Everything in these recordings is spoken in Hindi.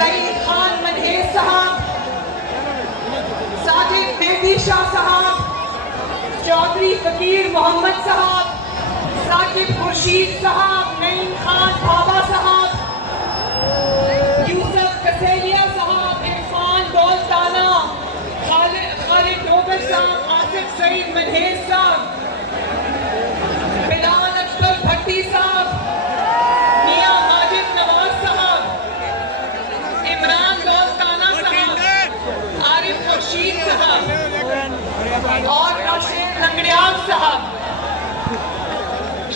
सईद खान मनहेज साहब, साजिद मेहदी शाह साहब, चौधरी फकीर मोहम्मद साहब, साकिब खुर्शीद साहब, नईम खान बाबा साहब, यूसुफ कसेलिया साहब, इरफान दौलताना, खालिद डोगर साहब, आसिफ सईद मनहेज साहब, बिलाल अकबर भट्टी साहब, मियां माजिद नवाज साहब, इमरान दौलताना साहब, आरिफ खुर्शीद साहब और राशिद लंगड़ियाल साहब,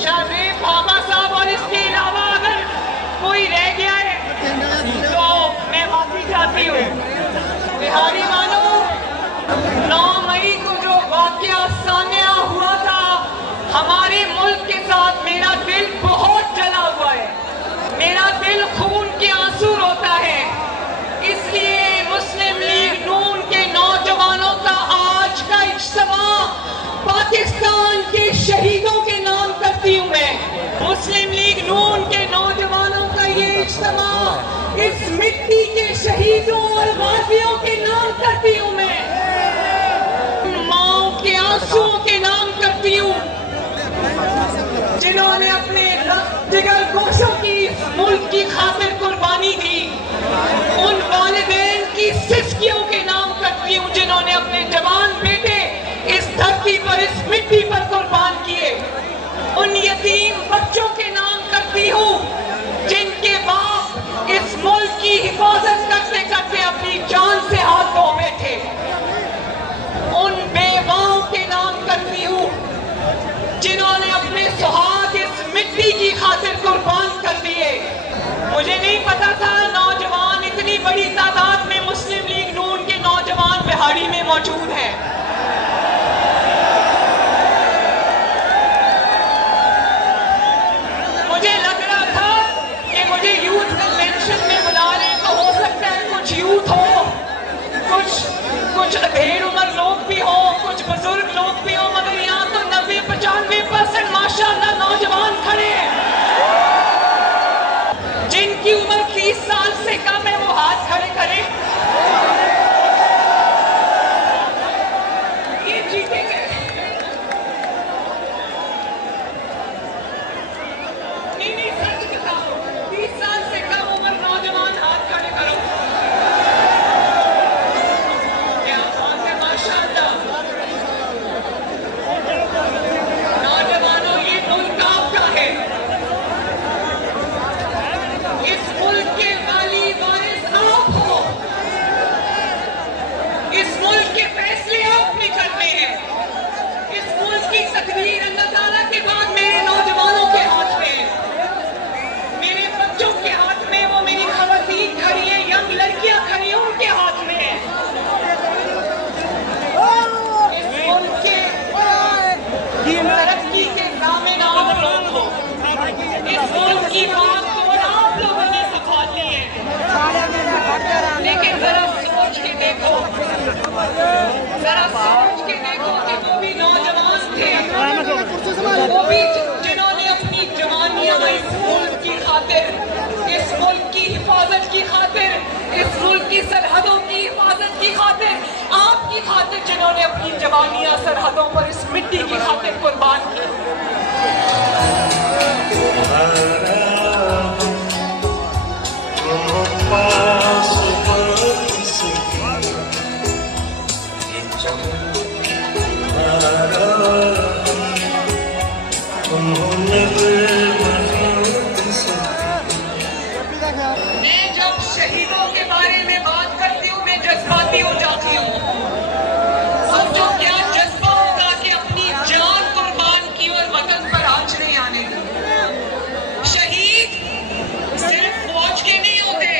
शाहजेब बाबा साहब। और इसके अलावा अगर कोई रह गया है तो मैं माफी चाहती हूँ। बिहारी वालों, 9 मई को जो वाकया सामने हुआ था हमारे मुल्क के साथ, मेरा दिल बहुत जला हुआ है, मेरा दिल खून के आंसू रोता है। इसलिए मुस्लिम लीग नून के नौजवानों का आज का इज्तिमा पाकिस्तान के शहीदों के नाम करती हूँ मैं। मुस्लिम लीग नून के नौजवानों का ये इज्तिमा इस मिट्टी के शहीदों और गाजियों के नाम करती हूँ मैं, माओ के आंसुओं के नाम करती हूँ, जिन्होंने अपने जिगर गोशों की मुल्क की खातिर कुर्बानी दी। उन वालिदैन की सिसकियों के नाम करती हूँ जिन्होंने अपने जवान बेटे इस धरती पर, इस मिट्टी पर कुर्बान किए। उन यतीम बच्चों के नाम करती हूँ जिनके बाप इस मुल्क की हिफाजत करते करते अपनी जान से हाथ धो बैठे। उन बेवाओं के नाम करती हूँ जिन्होंने अपने सुहाग इस मिट्टी की खातिर कुर्बान कर दिए। मुझे नहीं पता था नौजवान इतनी बड़ी तादाद में मुस्लिम लीग नून के नौजवान बिहाड़ी में मौजूद हैं। मुझे लग रहा था कि मुझे यूथ कन्वेंशन में बुला रहे तो हो सकता है कुछ यूथ हो, कुछ ढेर उम्र लोग भी हो, कुछ बुजुर्ग लोग भी हो, मगर यहाँ तो 90-95% माशाअल्लाह नौजवान खड़े हैं। जिनकी उम्र 30 साल से कम है वो हाथ खड़े करें। ये जीतेंगे। नहीं सच बताओ, 30 साल से कम उम्र नौजवान हाथ खड़े करो। क्या बात है, माशाअल्लाह। नौजवानों, ये मुल्क आपका है। इस मुल्क के वाली वारिस आप हो। इस मुल्क के फैसले आपने करने हैं। इस मुल्क की तकदीर अल्लाह ताला के बाद मेरे नौजवानों के हाथ में है, मेरे बच्चों के हाथ में। वो मेरी खवातीन खड़ी है, यंग लड़कियां खड़ी हैं, उनके हाथ में है। इस मुल्क के तरक्की के दामन आप लोग हो। इस मुल्क की बात आप लोगों ने संभाल ली है। लेकिन जरा सोच के देखो, जरा सोच के देखो कि वो भी नौजवान थे, वो भी जिन्होंने अपनी जवानियां इस मुल्क की खातिर, इस मुल्क की हिफाजत की खातिर, इस मुल्क की सरहदों की हिफाजत की खातिर, आपकी खातिर जिन्होंने अपनी जवानियां सरहदों पर इस मिट्टी की खातिर कुर्बान की। मैं जब शहीदों के बारे में बात करती हूँ मैं जज्बाती हो जाती हूँ। सोचो क्या जज्बा होगा कि अपनी जान कुर्बान की और वतन पर आंच नहीं आने दी। शहीद सिर्फ फौज के नहीं होते,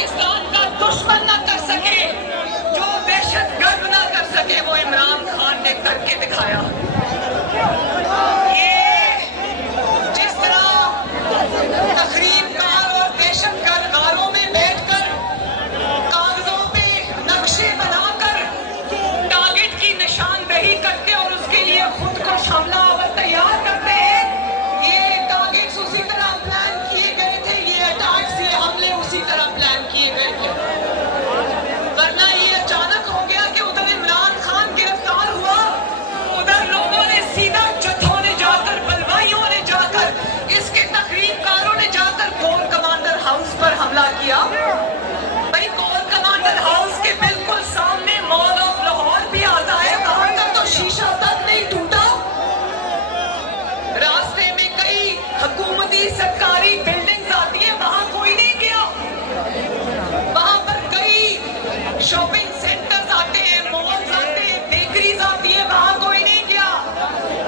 पाकिस्तान का दुश्मन ना कर सके, जो दहशतगर्द ना कर सके, वो इमरान खान ने करके दिखाया। ये जिस तरह तखरीबकार और दहशतगर्दारों में बैठकर कागजों पे नक्शे बनाकर टारगेट की निशानदेही करते और उसके लिए खुद को हमलावर तैयार करते हैं, ये टारगेट्स उसी तरह प्लान किए गए थे, ये अटैक्स, ये हमले उसी तरह प्लान किए गए थे। वरना ये अचानक हो गया कि उधर इमरान खान गिरफ्तार हुआ, उधर लोगों ने सीधा जत्थों ने जाकर, बलवाइयों ने जाकर, इसके तकरीबकारों ने जाकर कोर कमांडर हाउस पर हमला किया। भाई कोर कमांडर हाउस के बिल्कुल सामने मॉल ऑफ लाहौर भी आता है, वहां का तो शीशा तक नहीं टूटा। रास्ते में कई हुकूमती सरकारी बिल्डिंग्स आती है, वहां कोई नहीं गया। वहां पर कई शॉपिंग सेंटर्स आते हैं, मॉल्स आते हैं, बेकरीज आती है, वहां कोई नहीं गया।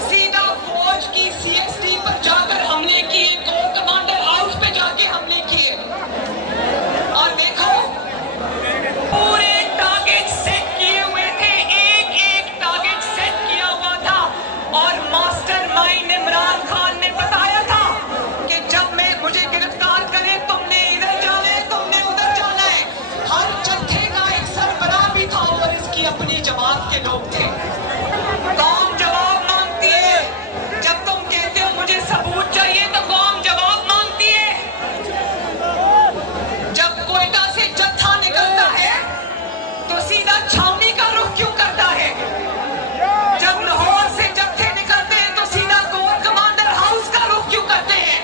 सीधा फौज की CST पर जाकर हमले किए, कोर कमांडर हाउस पे जाके हमले किए। और देखो पूरे टारगेट सेट किए हुए थे, एक एक टारगेट सेट किया हुआ था। और मास्टरमाइंड इमरान खान ने बताया था कि जब मैं मुझे गिरफ्तार करें, तुमने इधर जाना है, तुमने उधर जाना है। हर जत्थे का एक सरबराह भी था और इसकी अपनी जमात के लोग थे। कौम जवाब मांगती है, जब तुम कहते हो मुझे सबूत चाहिए तो कौम जवाब मांगती है। जब कोयटा से जत्था निकलता है तो सीधा छावनी का रुख क्यों करता है? जब लाहौर से जत्थे निकलते हैं तो सीधा कोर कमांडर हाउस का रुख क्यों करते हैं?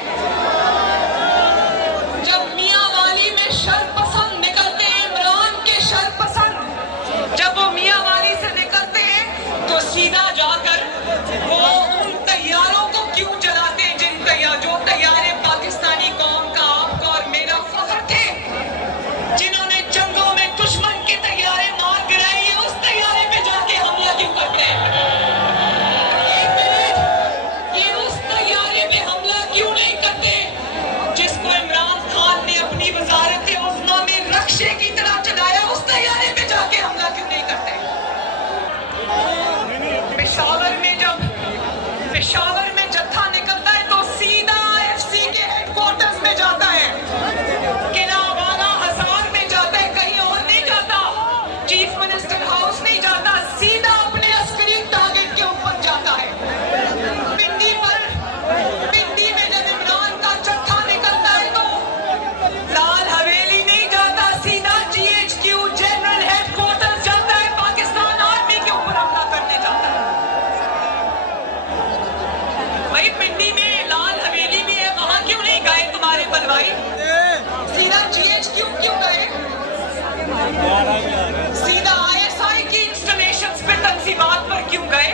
जब मियांवाली में शरपसंद निकलते हैं, इमरान के शरपसंद, जब वो मियांवाली से निकलते हैं तो सीधा जाकर वो उन तैयारों को क्यों जलाते हैं, जो तैयारे पाकिस्तानी कौम का, आपका और मेरा फख्र थे, जिन्होंने जंगों में दुश्मन के तैयारे मार गिराए, ये उस तैयारे पे जाके हमला क्यों करते हैं? एक मिनट, ये उस तैयारे पे हमला क्यों नहीं करते जिसको इमरान खान ने अपनी वजारत उज़्मा में रक्शे की तरह चलाया? उस तैयारे पे जाके हमला क्यों नहीं करते? पेशावर में जत्था निकलता है तो सीधा IFC के हेडक्वार्टर्स में जाता है, किला वाला हज़ार में जाता है, कहीं और नहीं जाता। चीफ मिनिस्टर हाउस नहीं जाता, सीधा अपने अस्करी टारगेट के ऊपर जाता है। पिंडी में जब इमरान का जत्था निकलता है तो लाल हवेली नहीं जाता, सीधा GHQ जनरल हेडक्वार्टर्स जाता है, पाकिस्तान आर्मी के ऊपर हमला करने जाता है। भाई पिंडी में लाल हवेली भी है, वहां क्यों नहीं गए तुम्हारे बलवाई? सीधा GHQ क्यों गए? सीधा ISI की इंस्टॉलेशंस पे तंजीमात पर क्यों गए?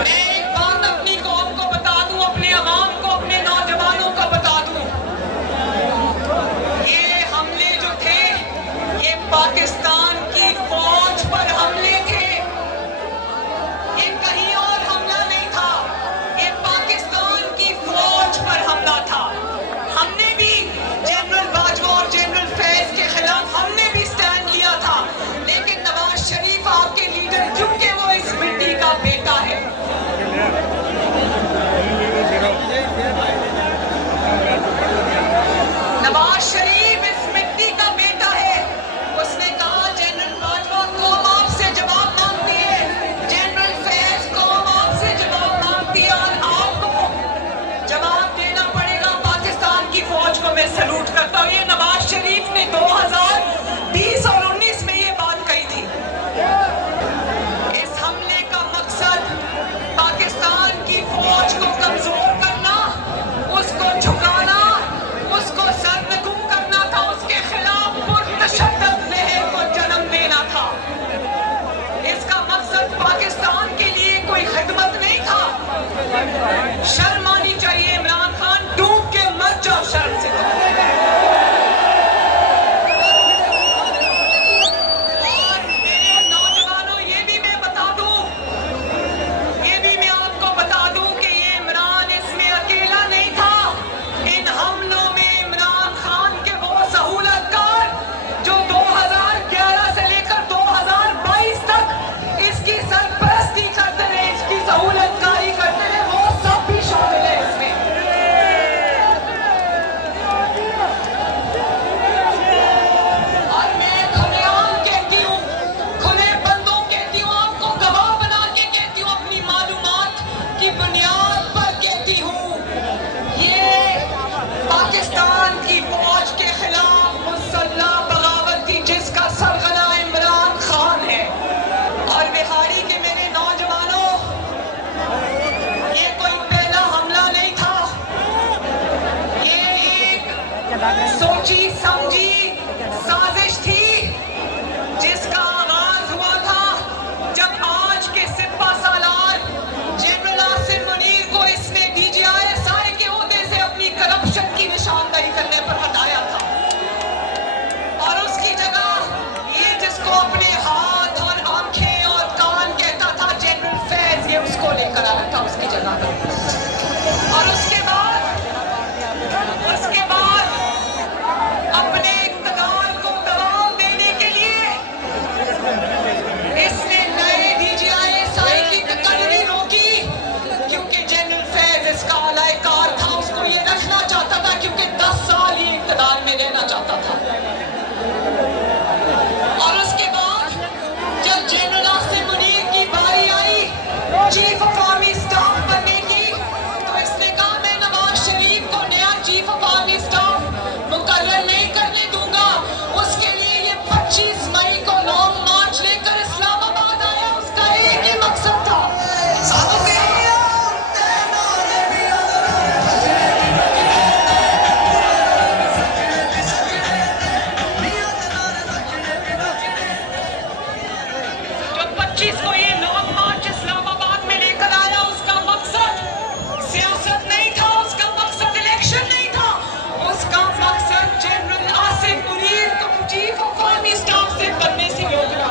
मैं एक बात अपनी कौम को बता दूं, अपने अवाम को, अपने नौजवानों को बता दूं, ये हमले जो थे ये पाकिस्तान की फौज पर हमले थे, ये कहीं और हमला नहीं था, ये पाकिस्तान की फौज पर हमला था। हमने भी जनरल बाजवा और जनरल फैज के खिलाफ हमने भी स्टैंड लिया था, लेकिन नवाज शरीफ आपके लीडर, क्योंकि वो इस मिट्टी का बेटा है, नवाज शरीफ इस मिट्टी का बेटा है। उसने कहा जनरल बाजवा कौम आपसे जवाब मांगती है, जनरल फैज कौम आपसे जवाब मांगती है, और आपको जवाब देना पड़ेगा पाकिस्तान की फौज को। मैं सैल्यूट करता हूँ। ये नवाज शरीफ ने 2020 और 19 में ये बात कही थी। इस हमले का मकसद पाकिस्तान की फौज को कमजोर करना, उसको झुकाना, उसको सरनगू करना था, उसके खिलाफ पुरतशद्दद लहर को जन्म देना था। इसका मकसद पाकिस्तान के लिए कोई खिदमत नहीं था। शर्म आनी चाहिए इमरान खान, डूब के मर जाओ शर्म से। सोची समझी साजिश थी जिसका आगाज हुआ था जब आज के सिपा सालार जनरल आसिम मुनीर को इसने DGISI के ओहदे से अपनी करप्शन की निशानदेही करने पर हटाया था और उसकी जगह ये जिसको अपने हाथ और आंखें और कान कहता था जनरल फैज, ये उसको लेकर आया था उसकी जगह पर। और उसके बाद अपने इक़्तिदार को दबाव देने के लिए इसने नए DGISI की तकरीरी रोकी क्योंकि जनरल फैज इसका अलायकार था, उसको ये रखना चाहता था क्योंकि 10 साल ये इक़्तिदार में रहना चाहता था। और उसके बाद जब जनरल आसिम मुनीर की बारी I chief of army staff बनने की, तो इसने कहा मैं नवाज शरीफ को नया चीफ ऑफ आर्मी स्टाफ मुकर्रर नहीं करने दूंगा। उसके लिए ये 25 मई को लॉन्ग मार्च लेकर इस्लामाबाद आया, उसका एक ही मकसद था। जो 25 को ये लॉन्ग मार्च इस्लामाबाद में लेकर आया, उसका मकसद सियासत नहीं था, उसका मकसद इलेक्शन नहीं था, उसका मकसद जनरल आसिम मुनीर को चीफ ऑफ आर्मी स्टाफ से बनने से रोकना।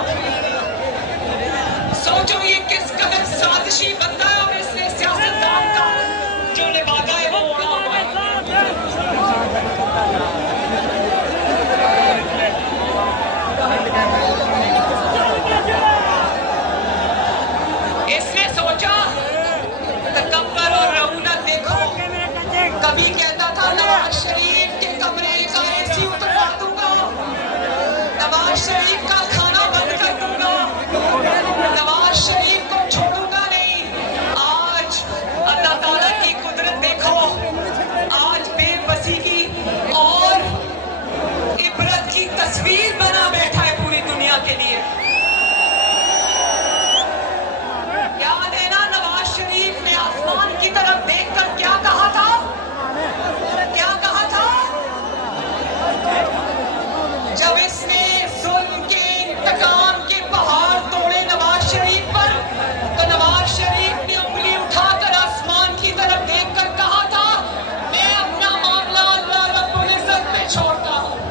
सोचो ये किस कदर साजिशी बंदा है और इसने सियासतदान का जो लिबादा है वो उड़ा हुआ है। इसने सोचा तकब्बर और रऊनत देखो, कभी कहता था नवाज शरीफ के कमरे का AC उतरवा दूंगा, नवाज शरीफ का खाना बंद कर दूंगा, नवाज शरीफ को छोड़ूंगा नहीं। आज अल्लाह ताला की कुदरत देखो, आज बेबसी की और इबरत की तस्वीर बना बैठा है पूरी दुनिया के लिए। याद है ना नवाज शरीफ ने आसमान की तरफ देखकर क्या कहा था? क्या कहा था? जब इसने जुल्म के इंतकाम के पहाड़ तोड़े नवाज शरीफ पर, तो नवाज शरीफ ने उंगली उठाकर आसमान की तरफ देखकर कहा था मैं अपना मामला अल्लाह रब्बुल इज्जत पे छोड़ता हूँ।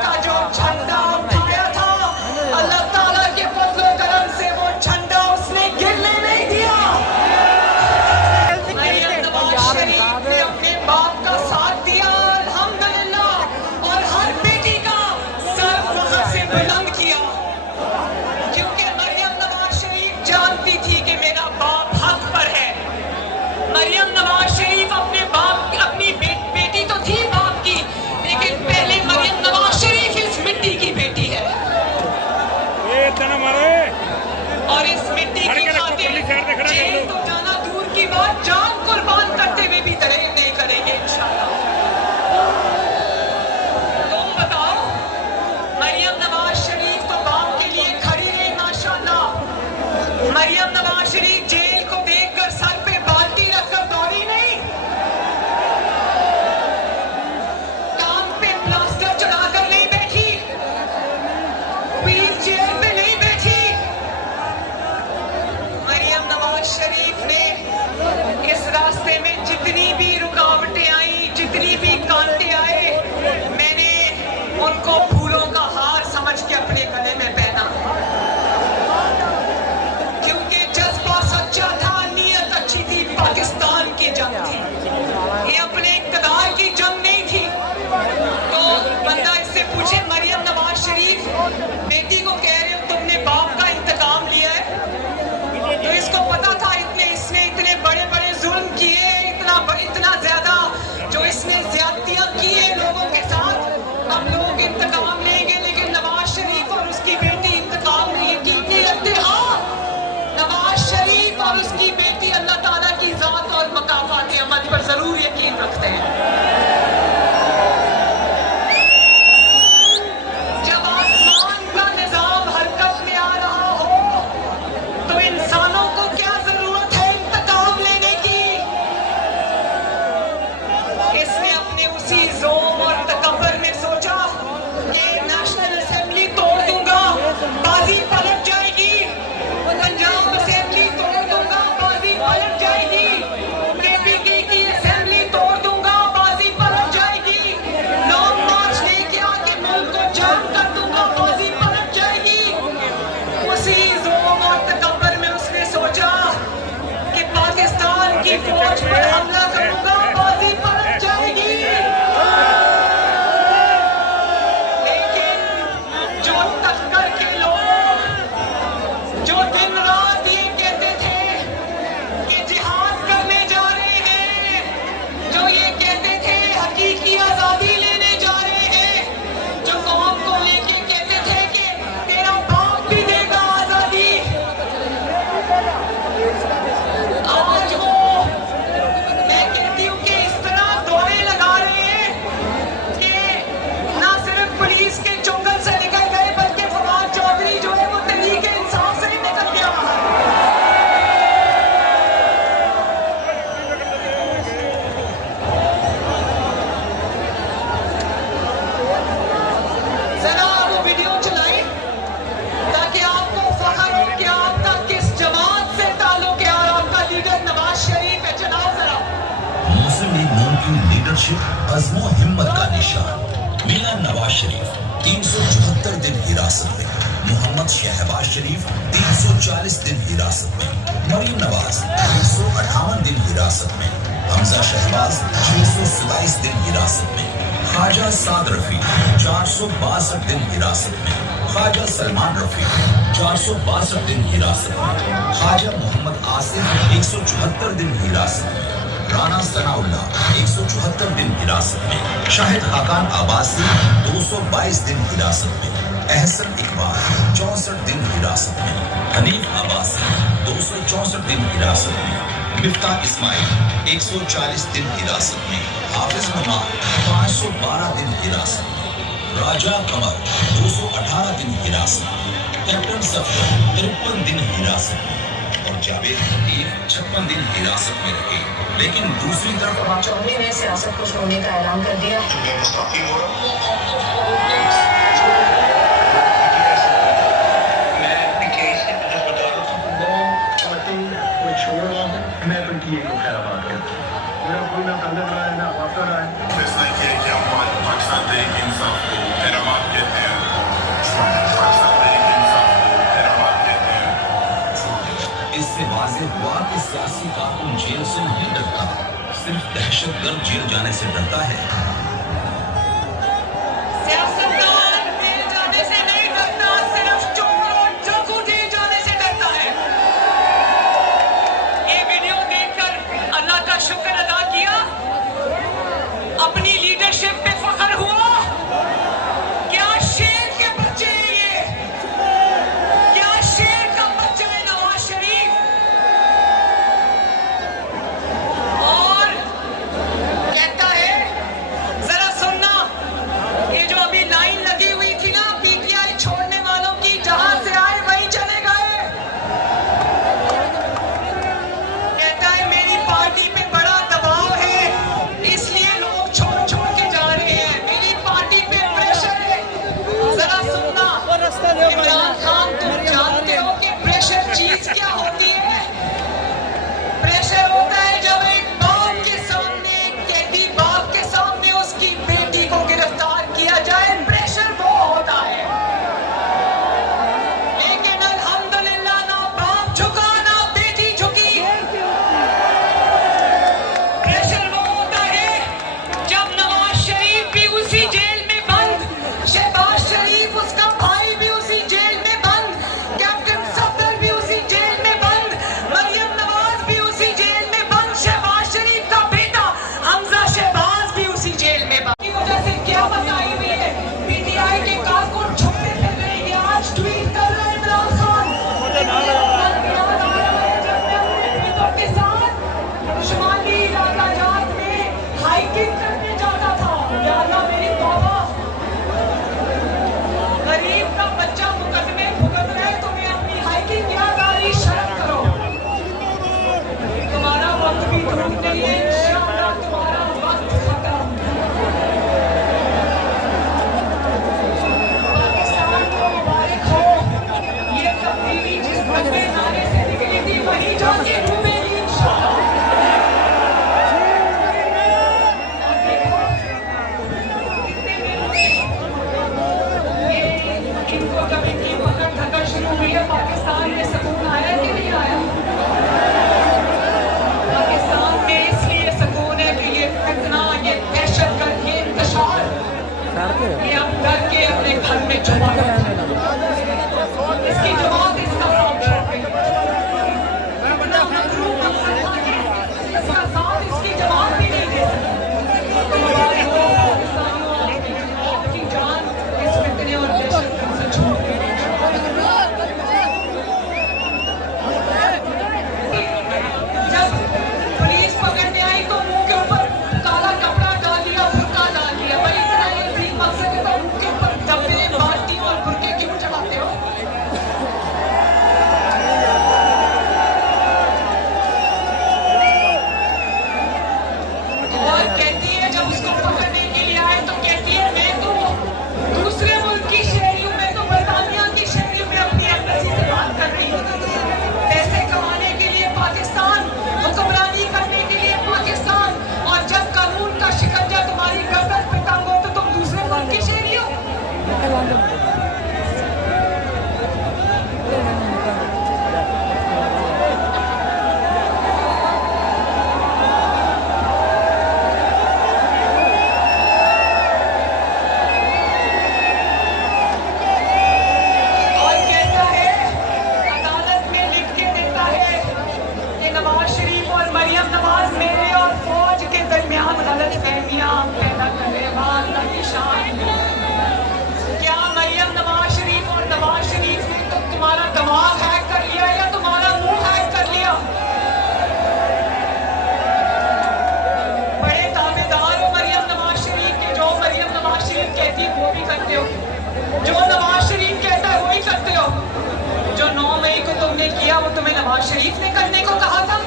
का जो झंडा उठाया था अल्लाह ताला के फजल करम से वो झंडा उसने गिरने नहीं दिया। मरियम नवाज शरीफ ने अपने बाप का साथ दिया अल्हम्दुलिल्लाह, और हर बेटी का सर वहां से बुलंद किया, क्योंकि मरियम नवाज शरीफ जानती थी कि मेरा बाप हक पर है। मरियम नवाज शरीफ अपने बाप अपनी बेटी तो थी बाप की, लेकिन पहले मरियम नवाज शरीफ ताल्लुक रखते हैं। जब आसमान का निजाम हरकत में आ रहा हो तो इंसानों को क्या जरूरत है इंतकाम लेने की। इसने अपने उसी ज़ोम और तकब्बर में सोचा कि नेशनल असेंबली तोड़ दूंगा, बाजी पलट जाएगी, पंजाब असेंबली तोड़ दूंगा, बाजी पलट जाएगी, केपीके की असेंबली तोड़ दूंगा, बाजी पलट जाएगी, लॉन्ग मार्च लेके आके मुल्क को जाम कर दूंगा, बाजी पलट जाएगी। उसी ज़ोम और तकब्बर में उसने सोचा कि पाकिस्तान की फौज पर हमला करूंगा, बाजी पलट जाएगी। लेकिन जो टक्कर के लोग जो दिन रात ये कहते थे कि जिहाद करने जा रहे हैं, जो ये कहते थे हकीकी आजादी लेने जा रहे हैं, जो कौम को लेके कहते थे कि तेरा बाप भी देगा आजादी, आज वो मैं कहती हूँ कि इस तरह दौड़े लगा रहे हैं कि ना सिर्फ पुलिस के चुंगल से निकल गए बल्कि फवाद चौधरी जो है वो तहरीके इंसाफ से ही निकल गया। जरा वो वीडियो चलाएं ताकि आपको फख्र हो कि आपका किस जमात से ताल्लुक है और आपका लीडर नवाज शरीफ है। चलाओ जरा। मुस्लिम लीग नून की लीडरशिप अज़्मो हिम्मत का निशान। मियां नवाज शरीफ 374 दिन हिरासत में, मोहम्मद शहबाज शरीफ 340 दिन हिरासत में, मरीम नवाज 358 दिन हिरासत में, हमजा शहबाज 627 दिन हिरासत में, ख्वाजा साद रफी 462 दिन हिरासत में, ख्वाजा सलमान रफी 462 दिन हिरासत में, ख्वाजा मोहम्मद आसिफ 174 दिन हिरासत में, राना सनाउल्लाह 174 दिन हिरासत में, शाहिद खाकान अब्बासी 222 दिन हिरासत में, एहसन इकबाल 64 दिन हिरासत में, हनीफ अब्बासी 264 दिन हिरासत में, मिफ्ताह इस्माइल 140 दिन हिरासत में, हाफिज नमार 512 दिन हिरासत में, राजा कमर 218 दिन हिरासत में, कैप्टन सफर 53 दिन हिरासत में और जावेद हकीम 56 दिन हिरासत में रहे। लेकिन दूसरी तरफ चौधरी ने सियासत को छोड़ने का ऐलान कर दिया। मैं तो की खैराबाद करता मेरा कोई ना कंधा रहा है ना वापस रहा है। फैसला किया कि हम पाकिस्तान तहरीक इंसाफ को खैराबाद कहते हैं, पाकिस्तान तहरीक इंसाफ को खैराबाद कहते हैं। इससे वाज़ेह हुआ कि सियासी कारकुन जेल से नहीं डरता, सिर्फ दहशतगर्द जेल जाने से डरता है। सियासतदान जेल जाने से नहीं डरता, सिर्फ चोर और डाकू जेल जाने से डरता है। ये वीडियो देखकर अल्लाह का शुक्र अदा किया, अपनी लीडरशिप पे फख्र हुआ। क्या शेर के बच्चे हैं ये, क्या शेर का बच्चा है नवाज शरीफ। और कहता है ने छुपा इसकी जमात इसका साथ छोड़ गई। इसका साथ इसकी जमात भी नहीं दे सकती। तो हमारे दो पाकिस्तानियों आपकी जान इस फितने और दहशत से छोड़ गई। जब पुलिस पकड़ने आई तो मुंह के ऊपर काला कपड़ा डाल दिया, बुर्का डाल दिया। भाई इतना ये मकसद है तो मुंह के ऊपर डब्बे, बाल्टी और बुर्के क्यों चढ़ाते हो? और कहती है जब उसको पकड़ने के लिए आए तो कहती है मैं तो दूसरे मुल्क की शहरी हूँ, मैं तो बरतानिया की शहरी हूँ, मैं अपनी एम्बेसी से बात कर रही हूँ। पैसे कमाने के लिए पाकिस्तान, हुक्मरानी करने के लिए पाकिस्तान, और जब कानून का शिकंजा तुम्हारी गर्दन पे तंग हो तो तुम दूसरे मुल्क की शहरी हो। और कहता है अदालत में लिख के देता है कि नवाज शरीफ और मरियम नवाज मेरे और फौज के दरमियान गलत फहमियां पैदा करे। वाह निशान, क्या मरियम नवाज शरीफ और नवाज शरीफ ने तो तुम्हारा दिमाग हैक कर लिया या तुम्हारा मुंह हैक कर लिया? बड़े दावेदार हो मरियम नवाज शरीफ के, जो मरियम नवाज शरीफ कहती है वो भी करते हो, जो नवाज शरीफ कहता है वही करते हो। जो 9 मई को तुमने किया वो तुम्हें नवाज शरीफ ने करने को कहा था,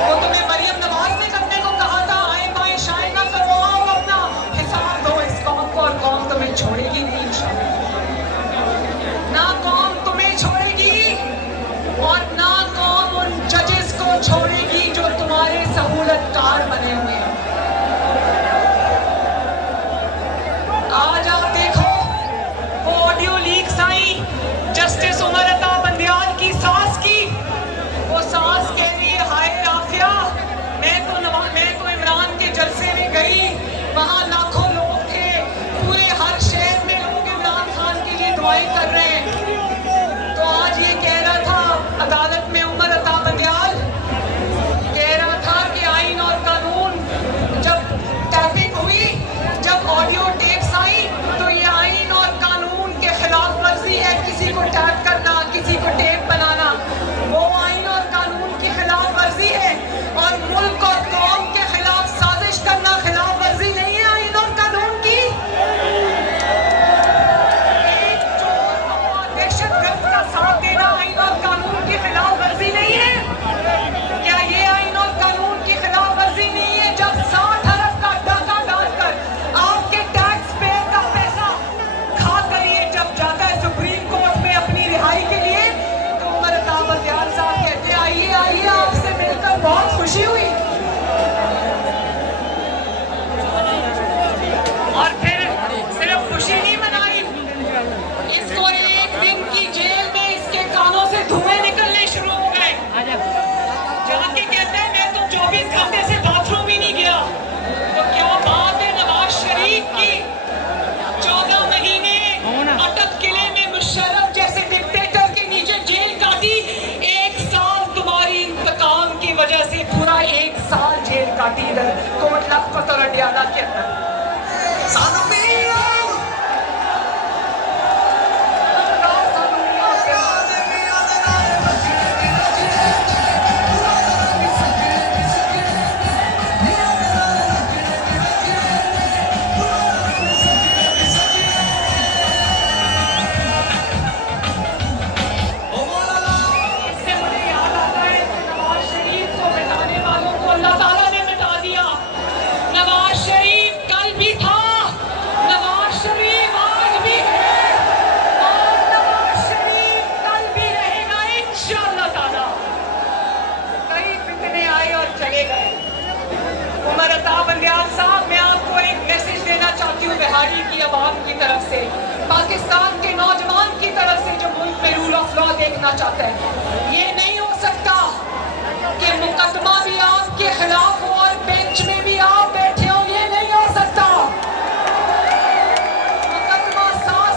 वो तुम्हें मरियम नवाज ने करने को कहा था। आए बाएं शाएं ना करो, आओ अपना हिसाब दो इस कौम को, और कौम तुम्हें छोड़ेगी नहीं इंशाल्लाह। ना कौम तुम्हें छोड़ेगी और ना कौम उन जजेस को छोड़ेगी जो तुम्हारे सहूलतकार बने हुए हैं। आज आप देखो वो ऑडियो लीक्स आई जस्टिस उमर अता बंदियाल की सास की। वो सास कह रही है हाय राफिया, मैं तो इमरान के जलसे में गई, वहां लाखों लोग थे, पूरे हर शहर में लोग इमरान खान के लिए दुआएं कर रहे हैं। तो आज ये कह रहा था अदालत में उमर अता बंदियाल कह रहा था कि आईन और कानून, जब टैपिंग हुई, जब ऑडियो टेप्स आई तो ये आईन और कानून के खिलाफ वर्जी है। किसी को टैप करना, किसी को टेप बनाना, वो आईन और कानून की खिलाफ वर्जी है। और मुल्क और कौम के खिलाफ साजिश करना खिलाफ वर्जी नहीं है आईन और कानून की। एक चोर और दहशतगर्द का साथ देना आईन और कानून की खिलाफ वर्जी नहीं है? क्या ये आईन और कानून की खिलाफ वर्जी नहीं है जब 60 अरब का डाका डालकर आपके टैक्स पेयर का पैसा खा कर ये जब जाता है सुप्रीम कोर्ट में अपनी रिहाई के लिए, तो उमर अता बंदियाल साहब कहते हैं आइए आइए आपसे मिलकर बहुत खुशी हुई। और फिर सिर्फ खुशी नहीं मनाई, इसको 1 दिन की जेल में इसके कानों से धुएं निकलने शुरू हो गए। जाके कहते हैं मैं तो 24 घंटे से बाथरूम ही नहीं गया। तो क्या बात है नवाज शरीफ की, 14 महीने अटक किले में मुशर्रफ जैसे डिक्टेटर के नीचे जेल काटी। 1 साल तुम्हारी इंतकाम की वजह से, पूरा 1 साल जेल काटी इधर कोट लखपत और अडियाला के अंदर। इससे मुझे याद आता है कि नवाज शरीफ को मिटाने वालों को अल्लाह ताला ने मिटा दिया। नवाज शरीफ कल भी था, नवाज शरीफ आज भी है, और नवाज शरीफ कल भी रहेगा इंशाअल्लाह ताला। कई फितने आए और चले गए। उमर अता बंदियाल साहब, मैं आपको एक मैसेज देना चाहती हूँ बिहारी की आवाम की तरफ से, पाकिस्तान के नौजवान की तरफ से जो मुल्क में रूल ऑफ लॉ देखना चाहते हैं। ये नहीं हो सकता कि मुकदमा भी आपके खिलाफ हो और बेंच में भी आप बैठे हो, ये नहीं हो सकता। मुकदमा 7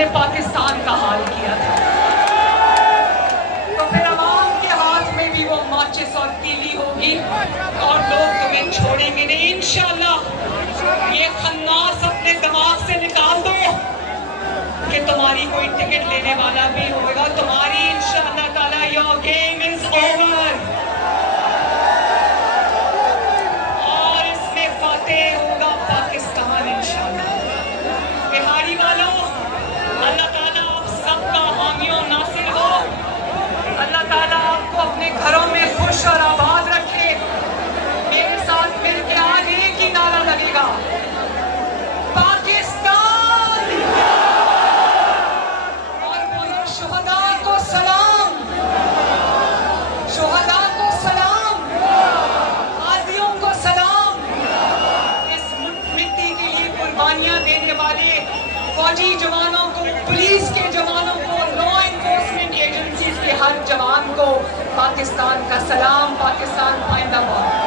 तुमने पाकिस्तान का हाल किया था, तो फिर अवाम के हाथ में भी वो माचिस और तीली होगी और लोग तुम्हें छोड़ेंगे नहीं। इंशाअल्लाह ये खन्नास अपने दिमाग से निकाल दो कि तुम्हारी कोई टिकट लेने वाला भी होगा। तुम्हारी इंशाअल्लाह ताला योर गेम इज ओवर और इसमें फतेह होगा पाकिस्तान इंशाअल्लाह। बिहारी वालों, अल्लाह ताला आप सबका हामियों नासिर हो। अल्लाह ताला आपको अपने घरों में खुश और आबाद रखे। मेरे साथ मिलकर आज एक ही नारा लगेगा, पाकिस्तान। और बोलो शुहदा को सलाम, शुहदा को सलाम, गाजियों को सलाम। इस मिट्टी के लिए कुर्बानियां देने वाले फौजी जवानों को, पुलिस के जवानों को, लॉ एनफोर्समेंट एजेंसीज के हर जवान को पाकिस्तान का सलाम, पाकिस्तान जिंदाबाद।